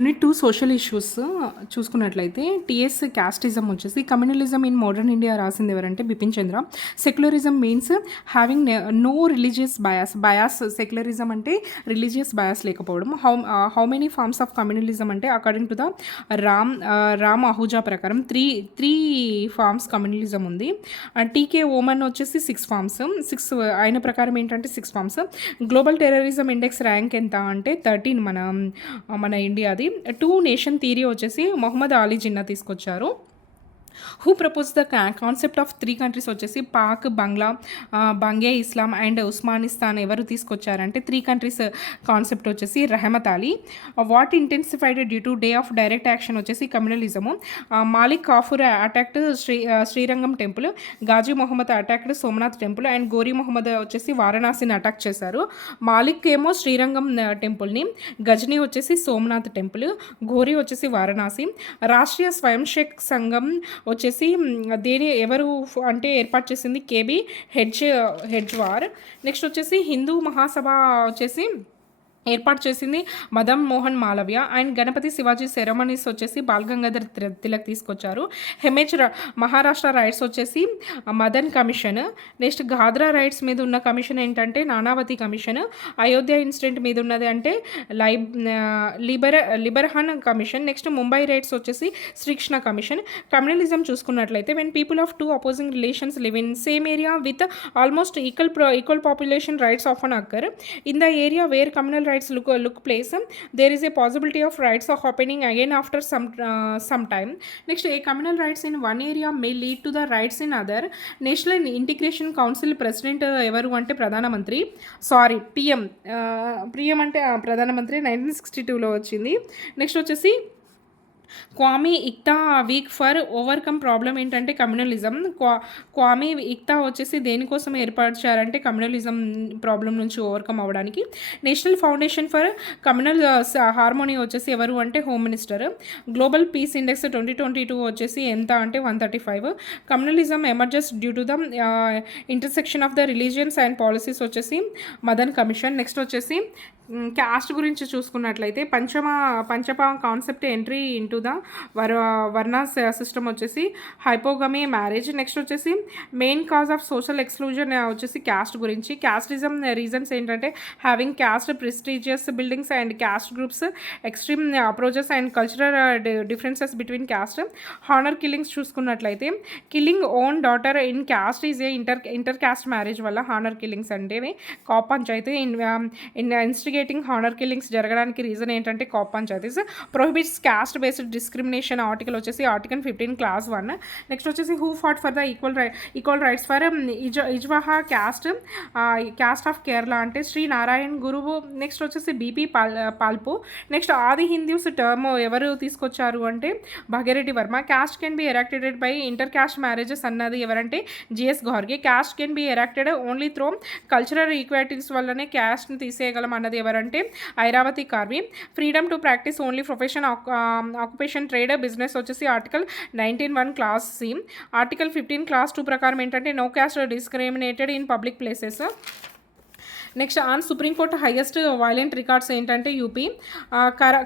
Unit 2 social issues చూసుకున్నట్లయితే టీఎస్ casteism వచ్చేసి కమ్యూనలిజం ఇన్ మోడర్న్ ఇండియా రాసింది ఎవరంటే Bipin Chandra. Secularism means having no religious bias secularism అంటే రిలీజియస్ బయాస్ లేకపోవడం. How many forms of communalism అంటే according to the Ram Ahuja ప్రకారం త్రీ ఫార్మ్స్ కమ్యూనలిజం ఉంది. టీకే ఓమన్ వచ్చేసి 6 ఫార్మ్స్, ఆయన ప్రకారం ఏంటంటే 6 forms. Global terrorism index rank ఎంత అంటే 13 మన ఇండియాది. 2 నేషన్ థియరీ వచ్చేసి మొహమ్మద్ అలీ జిన్నా తీసుకొచ్చారు. Who propose the concept of 3 countries వచ్చేసి పాక్, బంగే ఇస్లాం అండ్ ఉస్మానిస్తాన్ ఎవరు తీసుకొచ్చారంటే 3 కంట్రీస్ కాన్సెప్ట్ వచ్చేసి Rahmat Ali. What intensified due to day of direct action వచ్చేసి communalism. Malik Kafur attacked Srirangam temple, Ghazi Mohammad attacked Somnath temple and Ghori Mohammad వచ్చేసి వారణాసిని అటాక్ చేశారు. మాలిక్ ఏమో శ్రీరంగం టెంపుల్ని, గజనీ వచ్చేసి సోమనాథ్ టెంపుల్, గోరీ వచ్చేసి వారణాసి. రాష్ట్రీయ స్వయం సేవక్ సంఘం వచ్చేసి ఎవరు అంటే ఏర్పాటు చేసింది కేబీ హెడ్జ్వార్. నెక్స్ట్ వచ్చేసి హిందూ మహాసభ వచ్చేసి ఏర్పాటు చేసింది మదన్ మోహన్ మాలవ్య. అండ్ గణపతి శివాజీ సెరమనీస్ వచ్చేసి బాలగంగాధర్ తిలక్ తీసుకొచ్చారు. మహారాష్ట్ర రైట్స్ వచ్చేసి మదన్ కమిషన్. నెక్స్ట్ గాద్రా రైట్స్ మీద ఉన్న కమిషన్ ఏంటంటే నానావతి కమిషన్. అయోధ్య ఇన్సిడెంట్ మీద ఉన్నది అంటే Liberhan commission. Next Mumbai riots వచ్చేసి శ్రీకృష్ణ కమిషన్. కమ్యూనలిజం చూసుకున్నట్లయితే when people of 2 opposing relations live in same area with almost equal population riots often occur in the area where communal rights look place, there is a possibility of rights of happening again after some time. Next, a communal rights in one area may lead to the rights in other. National Integration Council president evaru ante pradhana mantri pm ante pradhana mantri 1962 లో వచ్చింది. Next వచ్చేసి క్వామీ ఇక్తా week for overcome problem ఏంటంటే communalism. క్వామీ ఇక్తా వచ్చేసి దేనికోసం ఏర్పరిచారంటే communalism problem నుంచి overcome అవ్వడానికి. National foundation for communal harmony వచ్చేసి ఎవరు అంటే home minister. Global peace index 2022 వచ్చేసి ఎంత అంటే 135. Communalism emerges due to the intersection of the religions and policies వచ్చేసి మదన్ కమిషన్. నెక్స్ట్ వచ్చేసి క్యాస్ట్ గురించి చూసుకున్నట్లయితే పంచమ concept entry into the వర్ణాస్ system వచ్చేసి హైపోగమీ మ్యారేజ్. నెక్స్ట్ వచ్చేసి main cause of social exclusion వచ్చేసి క్యాస్ట్ గురించి. క్యాస్టిజం రీజన్స్ ఏంటంటే having caste prestigious buildings and caste groups, extreme approaches and cultural differences between caste. Honour killings చూసుకున్నట్లయితే killing own daughter in caste is a inter caste marriage వల్ల honour killings అంటే Khap panchayat. Instigating honour killings జరగడానికి reason ఏంటంటే Khap panchayats. Prohibits caste based discrimination article వచ్చేసి article 15 clause 1. Next వచ్చేసి who fought for the equal rights for Ezhava caste of Kerala అంటే Sri Narayan Guru. Next వచ్చేసి BP Palpu. Next Adi Hindus term ఎవరు తీసుకొచ్చారు అంటే Bhagya Reddy Varma. Caste can be eradicated by inter caste marriages అన్నది ఎవరంటే జిఎస్ గార్గే. Caste can be eradicated only through cultural equalities వల్లనే క్యాస్ట్ని తీసేయగలం అన్నది ఎవరంటే Iravati Karve. Freedom to practice only profession occupation trade business వచ్చేసి article 19(1) clause C. Article 15 clause 2 ప్రకారం ఏంటంటే no caste discriminated in public places. Next on supreme court highest violent records ఏంటంటే UP.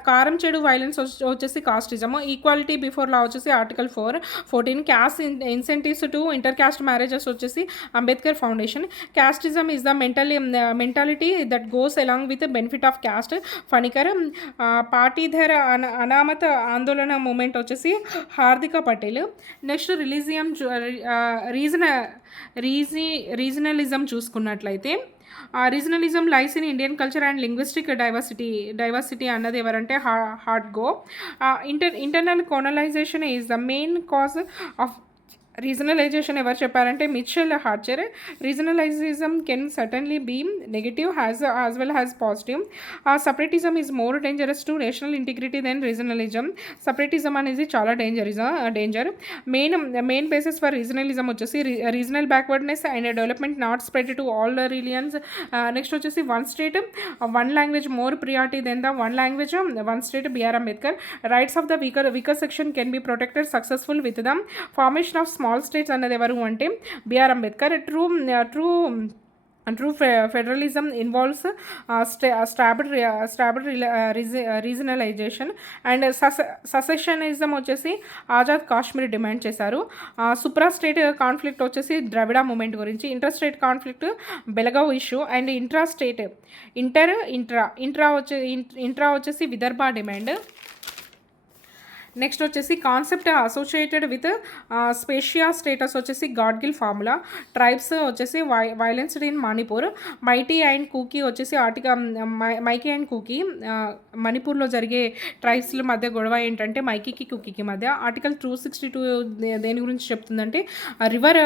Karamchedu violence వచ్చేసి కాస్టిజము. ఈక్వాలిటీ బిఫోర్ లా వచ్చేసి article 14. Caste incentives to inter caste marriages వచ్చేసి Ambedkar foundation. Casteism is the mentality that goes along with benefit of caste Panikkar. Patidar Anamat Andolan movement వచ్చేసి Hardik Patel. Next regionalism చూసుకున్నట్లయితే regionalism lies in Indian culture and linguistic diversity అన్నది ఎవరంటే Hardgrave. Internal colonisation is the main cause of regionalisation ఎవరు చెప్పారంటే Michael హార్చర్. Regionalism can certainly be negative as well as positive. Separatism is more dangerous to national integrity than regionalism. Separatism అనేది చాలా danger. Main basis for regionalism వచ్చేసి regional backwardness and development not spread to all the regions. Next వచ్చేసి one state one language more priority than the one language one state BR Ambedkar. Rights of the weaker section can be protected successful with the formation of small states అన్నది ఎవరు అంటే BR Ambedkar. True True federalism involves stable regionalization and secessionism వచ్చేసి Azad Kashmir demand చేశారు. Supra state conflict వచ్చేసి Dravida movement గురించి, inter state conflict Belgaum issue and intra వచ్చేసి Vidarbha demand. Next వచ్చేసి concept associated with special status వచ్చేసి గాడ్గిల్ ఫార్ములా. ట్రైబ్స్ వచ్చేసి violence in Manipur. Meitei and Kuki వచ్చేసి Meitei and Kuki మణిపూర్లో జరిగే ట్రైబ్స్ల మధ్య గొడవ ఏంటంటే మైకీకి కూకీకి మధ్య. ఆర్టికల్ 262 దేని గురించి చెప్తుందంటే రివర్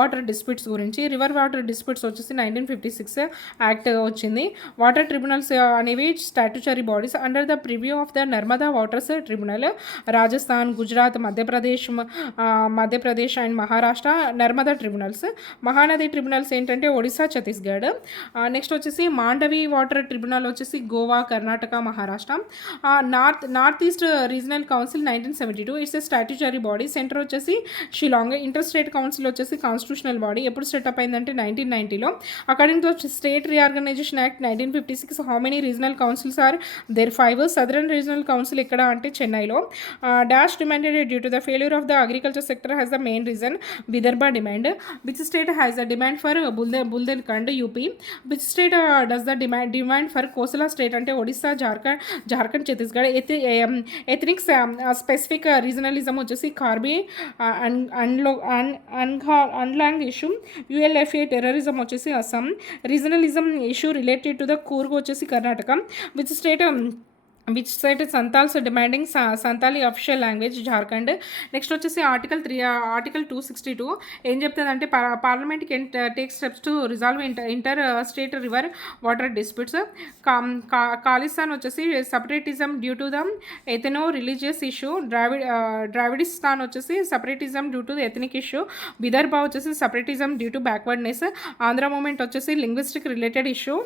వాటర్ డిస్ప్యూట్స్ గురించి. రివర్ వాటర్ డిస్ప్యూట్స్ వచ్చేసి 1956 యాక్ట్ వచ్చింది. వాటర్ ట్రిబ్యునల్స్ అనేవి statutory bodies under the preview of the Narmada waters tribunal. Rajasthan, Gujarat, Madhya Pradesh and Maharashtra Narmada tribunals. Mahanadi tribunals ఏంటంటే ఒడిశా, ఛత్తీస్గఢ్. నెక్స్ట్ వచ్చేసి మాండవి వాటర్ ట్రిబ్యునల్ వచ్చేసి Goa, Karnataka, Maharashtra. North east regional council 1972 it's a statutory body. Centre వచ్చేసి Shillong. Inter state council వచ్చేసి constitutional body. ఎప్పుడు setup అయిందంటే 1990లో. According to state reorganisation act 1956 how many regional councils are there? 5. Southern regional council ఎక్కడ అంటే చెన్నైలో. Dash demanded due to the failure of the agriculture sector has the main reason. Vidarbha demand. Which state has a demand for Bundelkhand, UP? Which state does the demand for Kosala state ante Odisha, Jharkhand, Chhattisgarh? Ethnic specific regionalism వచ్చేసి Karbi Anglong issue. ULFA terrorism వచ్చేసి Assam. Regionalism issue related to the Coorg వచ్చేసి Karnataka. Which state Santhals demanding Santali official language Jharkhand. Next వచ్చేసి article 262 ఏం చెప్తుందంటే parliament can take steps to resolve inter state river water disputes. Khalistan వచ్చేసి separatism due to the ethno religious issue. Dravidistan వచ్చేసి separatism due to the ethnic issue. Vidarbha వచ్చేసి separatism due to backwardness. Andhra movement వచ్చేసి linguistic related issue.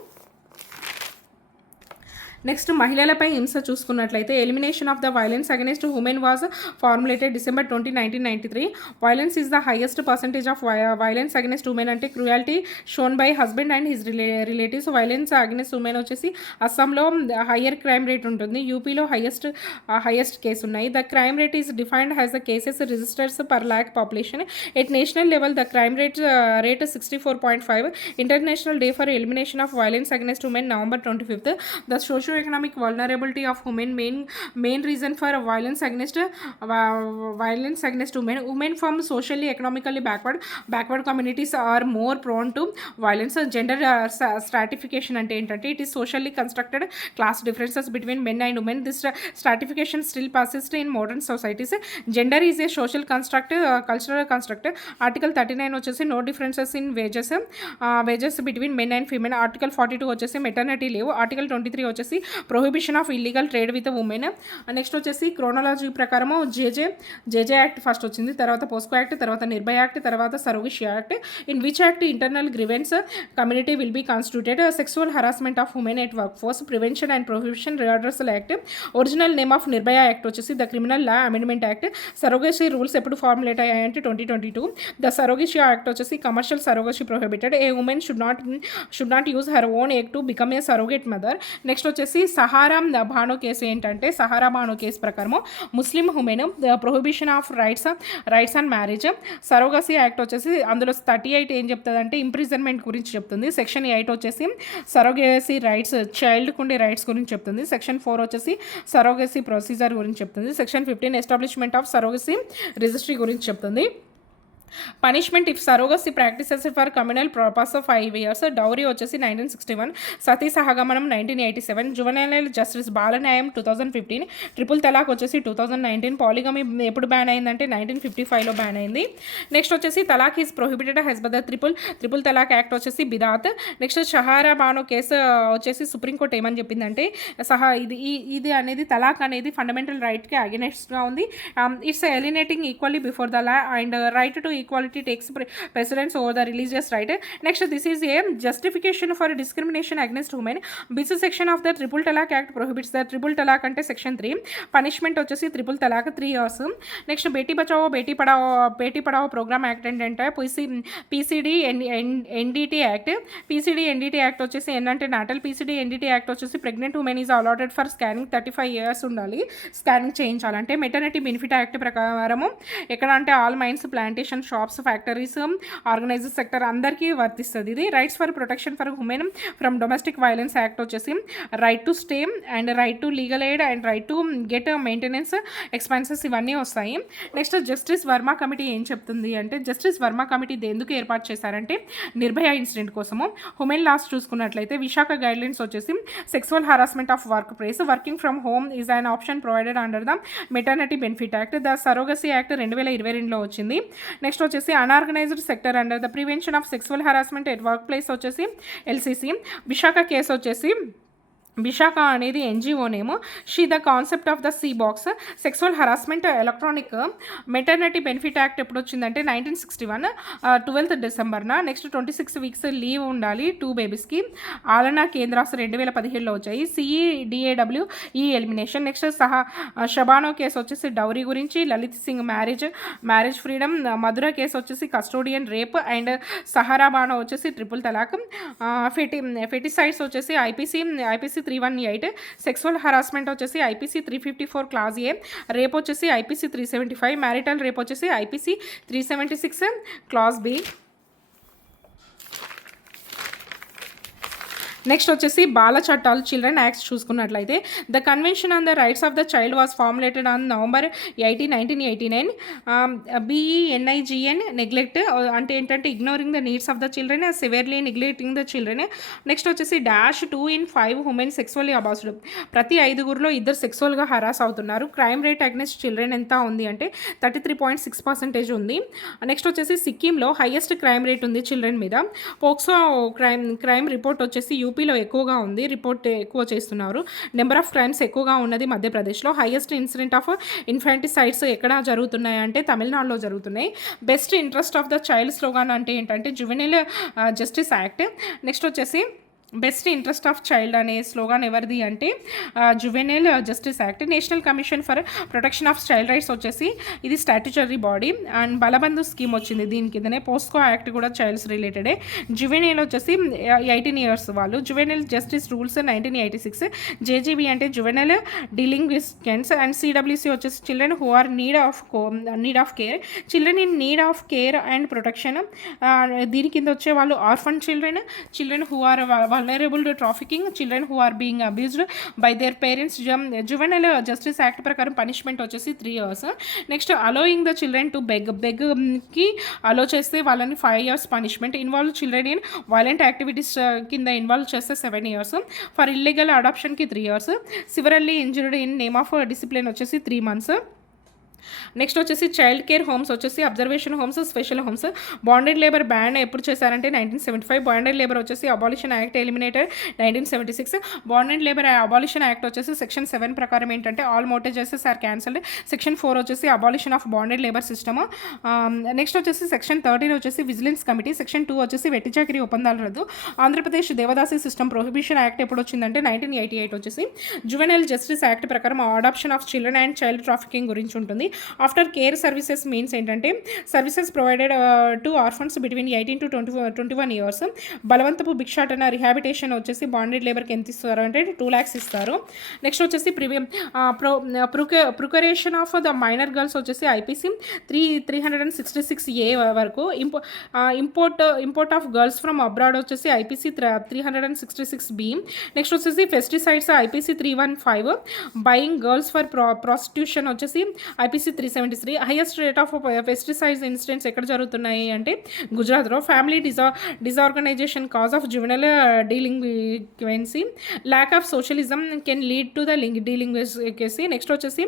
Next మహిళలపై హింస చూసుకున్నట్లయితే elimination of the violence against women was formulated December 20, 1993. Violence is the highest percentage of violence against women అంటే cruelty shown by husband and his relatives. Violence against women వచ్చేసి అస్సాంలో higher crime rate ఉంటుంది. యూపీలో highest case ఉన్నాయి. The crime rate is defined as the cases registers per lakh population. At national level the crime rate 64.5. International day for elimination of violence against women November 25. The socio-economic vulnerability of women main reason for violence against women. Women from socially economically backward communities are more prone to violence. Gender stratification ante entante it is socially constructed class differences between men and women. This stratification still persists in modern societies. Gender is a social construct, cultural construct. Article 39 వచ్చేసి no differences in wages between men and female. Article 42 వచ్చేసి maternity leave. Article 23 వచ్చేసి prohibition of illegal trade with women. Next వచ్చేసి chronology ప్రకారము జేజే act first వచ్చింది, తర్వాత POCSO act, తర్వాత Nirbhaya act, తర్వాత surrogacy act. In which act internal grievance community will be constituted. Sexual harassment of women at work force prevention and prohibition redressal act. Original name of Nirbhaya act వచ్చేసి the criminal law amendment act. Surrogacy rules ఎప్పుడు formulate అయ్యాయంటే 2022. The surrogacy act వచ్చేసి commercial surrogacy prohibited. A women should not use her own egg to become a surrogate mother. Next వచ్చేసి Shah Bano case ఏంటంటే Sahara Bano case ప్రకారము ముస్లిం women prohibition of rights and marriage. Surrogacy act వచ్చేసి అందులో 38 ఏం చెప్తుందంటే imprisonment గురించి చెప్తుంది. సెక్షన్ 8 వచ్చేసి సరోగసీ రైట్స్ చైల్డ్కు ఉండే రైట్స్ గురించి చెప్తుంది. సెక్షన్ 4 వచ్చేసి సరోగసీ ప్రొసీజర్ గురించి చెప్తుంది. Section 15 establishment of surrogacy registry గురించి చెప్తుంది. Punishment if surrogacy practices for communal purpose 5 years. Dowry వచ్చేసి 1961. సతీ సహగమనం 1987. జువెనైల్ జస్టిస్ బాల న్యాయం 2015. ట్రిపుల్ తలాక్ వచ్చేసి 2019. పాలిగమీ ఎప్పుడు బ్యాన్ అయిందంటే 1955లో బ్యాన్ అయింది. నెక్స్ట్ వచ్చేసి talaq is prohibited as by the triple talaq act వచ్చేసి బిదాత్. నెక్స్ట్ షహారా బానో కేసు వచ్చేసి సుప్రీంకోర్టు ఏమని చెప్పిందంటే ఇది అనేది తలాక్ అనేది ఫండమెంటల్ రైట్కి అగెనెస్ట్గా ఉంది. It's ఎలినేటింగ్ equally before the law and right to equality takes precedence over the religious right. Next, this is a justification for discrimination against women. This section of the Triple Talaq Act prohibits the Triple Talaq ante section 3 punishment వచ్చేసి triple talaq 3 years. Next Beti Bachao Beti Padhao programme act ఏంటంటే PCD NDT act. PCD NDT act వచ్చేసి ఏంటంటే natal PCD NDT act వచ్చేసి pregnant women is allotted for scanning 35 years ఉండాలి scanning చేయించాలంటే. Maternity benefit act ప్రకారము ఎక్కడ అంటే all mines, plantation, shops, factories, organised sector అందరికీ వర్తిస్తుంది ఇది. Rights for protection for women from domestic violence act వచ్చేసి right to stay and right to legal aid and right to get maintenance expenses ఇవన్నీ వస్తాయి. Next justice Varma committee ఏం చెప్తుంది అంటే justice Varma committee ఎందుకు ఏర్పాటు చేశారంటే నిర్భయ ఇన్సిడెంట్ కోసము. హ్యూమన్ లాస్ చూసుకున్నట్లయితే విశాఖ గైడ్లైన్స్ వచ్చేసి sexual harassment of workplace working from home is an option provided under the maternity benefit act. The surrogacy act 2022లో వచ్చింది. నెక్స్ట్ వచ్చేసి unorganised sector under the prevention of sexual harassment at workplace వచ్చేసి LCC. Vishaka case వచ్చేసి విశాఖ అనేది NGO name. She the concept of the she box. Sexual harassment electronic maternity benefit act ఎప్పుడు వచ్చిందంటే 1961 12th December. Next 26 weeks leave ఉండాలి 2 babiesకి. ఆలనా కేంద్రాస్ 2017లో వచ్చాయి. CEDAW ఈ elimination. Next Shah Bano case వచ్చేసి dowry గురించి. Lalit Singh marriage freedom. Mathura case వచ్చేసి custodian rape and Shah Bano వచ్చేసి triple talaq. Foeticides వచ్చేసి ఐపీసీ 318. సెక్సువల్ హరాస్మెంట్ వచ్చేసి ఐపీసీ 354 క్లాజ్ ఏ. రేప్ వచ్చేసి ఐపీసీ 375. మ్యారిటల్ రేప్ వచ్చేసి ఐపీసీ 376 క్లాజ్ బి. నెక్స్ట్ వచ్చేసి బాల చట్టాలు చిల్డ్రన్ యాక్ట్స్ చూసుకున్నట్లయితే the convention on the rights of the child was formulated on November 18, 1989. BENIGN neglect అంటే ఏంటంటే ignoring the needs of the children, severely neglecting the children. Next వచ్చేసి -2 in 5 women sexually అబాస్డ్. ప్రతి 5గురిలో 2 సెక్సువల్గా harass అవుతున్నారు. Crime rate against children ఎంత ఉంది అంటే 33.6% ఉంది. Next వచ్చేసి సిక్కింలో హైయెస్ట్ క్రైమ్ రేట్ ఉంది చిల్డ్రన్ మీద. పోక్సో క్రైమ్ రిపోర్ట్ వచ్చేసి యూపీలో ఎక్కువగా ఉంది, రిపోర్ట్ ఎక్కువ చేస్తున్నారు. నెంబర్ ఆఫ్ క్రైమ్స్ ఎక్కువగా ఉన్నది మధ్యప్రదేశ్లో. హైయెస్ట్ ఇన్సిడెంట్ ఆఫ్ ఇన్ఫాంటిసైడ్స్ ఎక్కడ జరుగుతున్నాయి అంటే తమిళనాడులో జరుగుతున్నాయి. Best interest of the child slogan అంటే ఏంటంటే జువెనైల్ జస్టిస్ యాక్ట్. నెక్స్ట్ వచ్చేసి బెస్ట్ ఇంట్రెస్ట్ ఆఫ్ చైల్డ్ అనే స్లోగాన్ ఎవరిది అంటే juvenile justice act. National commission for protection of child rights వచ్చేసి ఇది స్టాట్యుటరీ బాడీ. అండ్ బలబంధు స్కీమ్ వచ్చింది దీని కిందనే. పోస్కో యాక్ట్ కూడా చైల్డ్స్ రిలేటెడే. జువెనైల్ వచ్చేసి 18 years వాళ్ళు. Juvenile justice rules 1986. జేజీబీ అంటే juvenile dealing with cases. And CWC వచ్చేసి children who are need of care. Children in need of care and protection. దీని కింద వచ్చే వాళ్ళు orphan children who are vulnerable to trafficking, children who are being abused by their parents. Juvenile Justice Act ప్రకారం punishment వచ్చేసి 3 years. Next allowing the children to బెగ్కి allow చేస్తే వాళ్ళని 5 years punishment. Involve children in violent activities కింద involve చేస్తే 7 years. For illegal అడాప్షన్కి 3 years. Severely injured in name of discipline వచ్చేసి 3 months. Next వచ్చేసి చైల్డ్ కేర్ హోమ్స్ వచ్చేసి observation homes, special homes. Bonded labour ban ఎప్పుడు చేశారంటే 1975. బాండెడ్ లేబర్ వచ్చేసి abolition act eliminated 1976. Bonded labour abolition act వచ్చేసి section 7 ప్రకారం ఏంటంటే ఆల్ మోటేజెస్ ఆర్ క్యాన్సల్డ్. సెక్షన్ 4 వచ్చేసి abolition of bonded labour system. Next వచ్చేసి సెక్షన్ 13 వచ్చేసి విజిలెన్స్ కమిటీ. సెక్షన్ 2 వచ్చేసి వెట్టి చాకిరీ ఒప్పందాలు రద్దు. ఆంధ్రప్రదేశ్ దేవదాసి సిస్టమ్ ప్రొహిబిషన్ యాక్ట్ ఎప్పుడు వచ్చిందంటే 1988 వచ్చేసి. జువెనైల్ జస్టిస్ యాక్ట్ ప్రకారం adoption of children and child trafficking గురించి ఉంటుంది. ఆఫ్టర్ కేర్ సర్వీసెస్ మీన్స్ ఏంటంటే services provided to orphans between 18 to 21 years. బలవంతపు భిక్షాటన రిహాబిటేషన్ వచ్చేసి బాండెడ్ లేబర్కి ఎంత ఇస్తారు అంటే 2 lakhs ఇస్తారు. నెక్స్ట్ వచ్చేసి procuration of the minor girls వచ్చేసి ఐపీసీ 366A వరకు. Import of girls from abroad వచ్చేసి ఐపీసీ 366B. నెక్స్ట్ వచ్చేసి pesticides IPC 315. Buying girls for prostitution వచ్చేసి IPC 373. Highest rate of pesticides incidents ఎక్కడ జరుగుతున్నాయి అంటే గుజరాత్లో. Family disorganisation cause of juvenile delinquency. Lack of socialism can lead to the delinquency. Next వచ్చేసి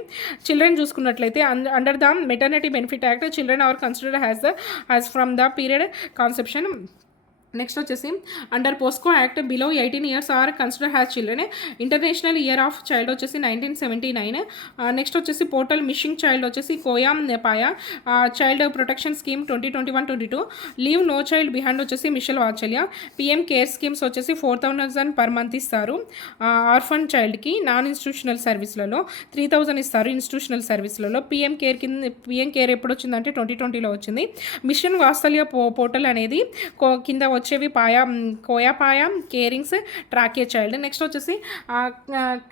children చూసుకున్నట్లయితే under the maternity benefit act children are considered as from the period conception next వచ్చేసి under POCSO act below 18 years are consider as children. International year of child వచ్చేసి 1979. Next వచ్చేసి portal missing child వచ్చేసి Khoya Paya. Child protection scheme 2021-22. Leave no child behind వచ్చేసి mission Vatsalya. PM care schemes వచ్చేసి 4,000 per month ఇస్తారు orphan చైల్డ్కి. Non institutional సర్వీస్లలో 3,000 ఇస్తారు institutional సర్వీస్లలో. PM care ఎప్పుడు వచ్చిందంటే 2020లో వచ్చింది. మిషన్ వాత్సల్య పోర్టల్ అనేది కింద వచ్చేవి కోయాపాయ CARINGS track a child. Next వచ్చేసి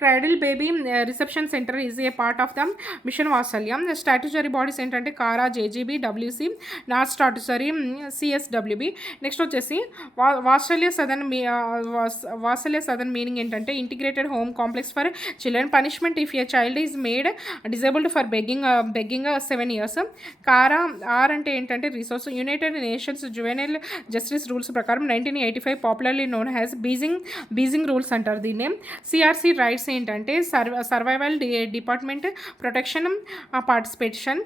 cradle baby reception centre is a part of the mission Vatsalya. Statutory bodies ఏంటంటే CARA, JGB, WC, not statutory CSWB. Next వచ్చేసి వాత్సల్య సదన్ మీనింగ్ ఏంటంటే integrated home complex for children. Punishment if a child is made disabled for begging 7 years. CARA R అంటే ఏంటంటే resource. United Nations juvenile justice rules ప్రకారం 1985 popularly known as Beijing rules అంటారు దీన్ని. CRC rights ఏంటంటే survival department protection participation.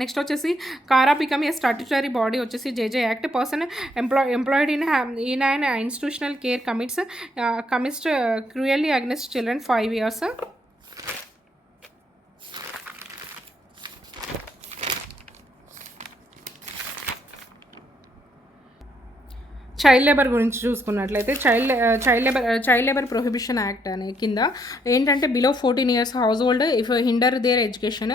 Next వచ్చేసి CARA become a statutory body వచ్చేసి JJ act. Person employed in an institutional care commits cruelly against children 5 years. Child labour గురించి చూసుకున్నట్లయితే child labour prohibition act అనే కింద ఏంటంటే below 14 years household if hinder their education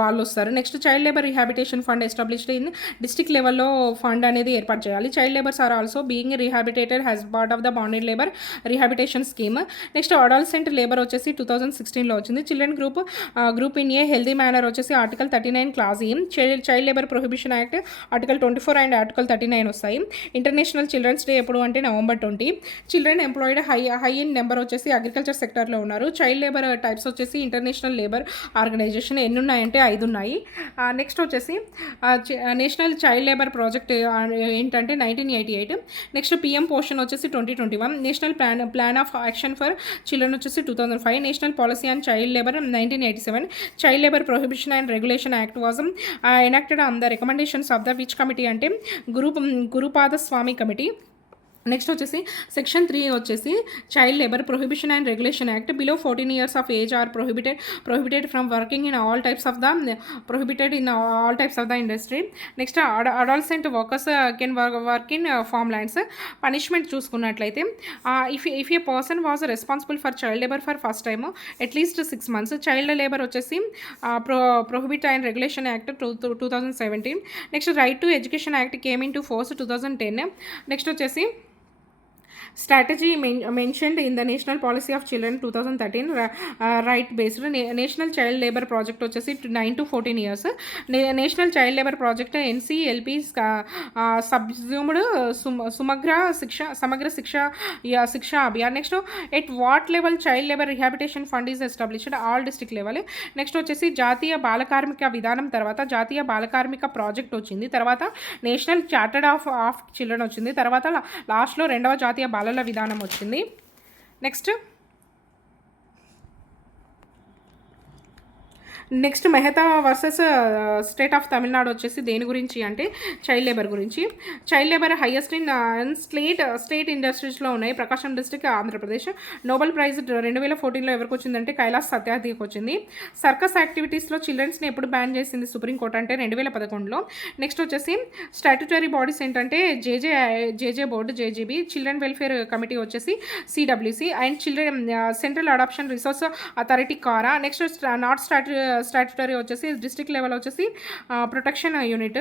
వాళ్ళు వస్తారు. Next child labour rehabilitation fund established in district లెవెల్లో fund అనేది ఏర్పాటు చేయాలి. Child labours are also being rehabilitated as part of the bonded labour rehabilitation scheme. Next adolescent labour వచ్చేసి 2016లో వచ్చింది. Children group in a healthy manner వచ్చేసి article 39 clause E. Child labour prohibition act article 24 and article 39 వస్తాయి. International children's day ఎప్పుడు అంటే November 20. Children employed high in number వచ్చేసి agriculture సెక్టర్లో ఉన్నారు. చైల్డ్ లేబర్ టైప్స్ వచ్చేసి ఇంటర్నేషనల్ లేబర్ ఆర్గనైజేషన్ ఎన్ని ఉన్నాయంటే 5 ఉన్నాయి. నెక్స్ట్ వచ్చేసి నేషనల్ చైల్డ్ లేబర్ ప్రాజెక్ట్ ఏంటంటే 1988. నెక్స్ట్ పిఎం పోషన్ వచ్చేసి 2021. National plan of action for children వచ్చేసి 2005. National policy on child labour 1987. Child labour prohibition and regulation act was enacted on the recommendations of the which committee అంటే Gurupada Swamy committee. Next వచ్చేసి section 3 వచ్చేసి child labour prohibition and regulation act. Below 14 years of age are prohibited from working in all types of the industry. Next adolescent workers can work in form lands. Punishment చూసుకున్నట్లయితే if a person was responsible for child labour for first time at least 6 months. Child labour వచ్చేసి prohibit and regulation act 2017. Next right to education act came into force 2010. Next వచ్చేసి strategy mentioned in the national policy of children 2013 right based national child labour project వచ్చేసి 9 to 14 years. National child labour project NCLP subsumed సమగ్ర శిక్ష Abhiyan. Next at what level child labour rehabilitation fund is established all district level. Next వచ్చేసి జాతీయ బాలకార్మిక విధానం తర్వాత జాతీయ బాలకార్మిక project వచ్చింది. తర్వాత నేషనల్ చార్టర్డ్ ఆఫ్ చిల్డ్రన్ వచ్చింది. తర్వాత లాస్ట్లో రెండవ జాతీయ బాలల విధానం వచ్చింది. Next Mehta versus state of Tamil Nadu వచ్చేసి దేని గురించి అంటే చైల్డ్ లేబర్ గురించి. Child labour highest in state ఇండస్ట్రీస్లో ఉన్నాయి. Prakasam district Andhra Pradesh. Nobel prize 2014లో ఎవరికి వచ్చిందంటే కైలాస్ సత్యార్థికి వచ్చింది. సర్కస్ యాక్టివిటీస్లో చిల్డ్రన్స్ని ఎప్పుడు బ్యాన్ చేసింది సుప్రీంకోర్టు అంటే 2011లో. నెక్స్ట్ వచ్చేసి స్టాట్యుటరీ బాడీస్ ఏంటంటే JJ board JJB. Children welfare committee వచ్చేసి CWC and children central adoption resource authority CARA. Next not statutory వచ్చేసి డిస్ట్రిక్ట్ లెవెల్ వచ్చేసి ప్రొటెక్షన్ యూనిట్.